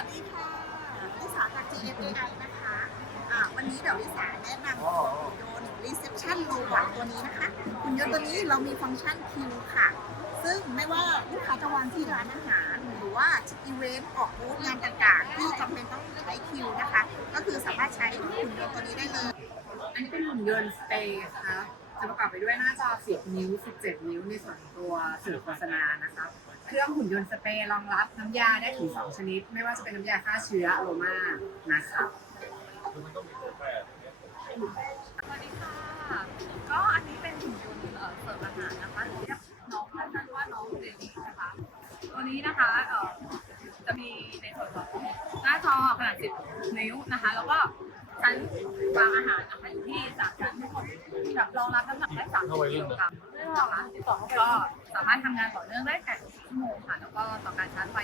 วัสดีค่ะลิสาจาก GFAI นะคะอ่าวันนี้เดี๋ยวลิสาแนะนำหุ่นยนต์ Reception Robot ตัวนี้นะคะหุ่นยนต์ตัวนี้เรามีฟังก์ชันคิวค่ะ ซึ่งไม่ว่าลูกค้าจะวางที่ร้านอาหาร หรือว่าอีเวนต์ออกบูธงานต่างๆ ที่จำเป็นต้องใช้คิวนะคะ ก็คือสามารถใช้หุ่นยนต์ตัวนี้ได้เลย อันนี้เป็นหุ่นยนต์สเปย์นะคะ จะประกอบไปด้วยหน้าจอ 10 นิ้ว 17 นิ้วในส่วนตัวสื่อโฆษณานะคะเครื่องหุ่นยนต์สเปรย์รองรับน้ำยาได้ถึง 2 ชนิด ไม่ว่าจะเป็นน้ำยาฆ่าเชื้ออโรมานะคะสวัสดีค่ะก็อันนี้เป็นหุ่นยนต์เสิร์ฟอาหารนะคะเรียกน้องท่านว่าน้องเดลี่นะคะตัวนี้นะคะจะมีในส่วนของหน้าจอขนาด 10 นิ้วนะคะ แล้วก็ชั้นวางอาหารนะคะอยู่ที่สามชั้นทั้งหมด แบบรองรับน้ำหนักได้30กิโลกรัมนะคะก็สามารถทำงานต่อเนื่องได้8ชั่วโมงค่ะ แล้วก็ต่อการชาร์จไฟ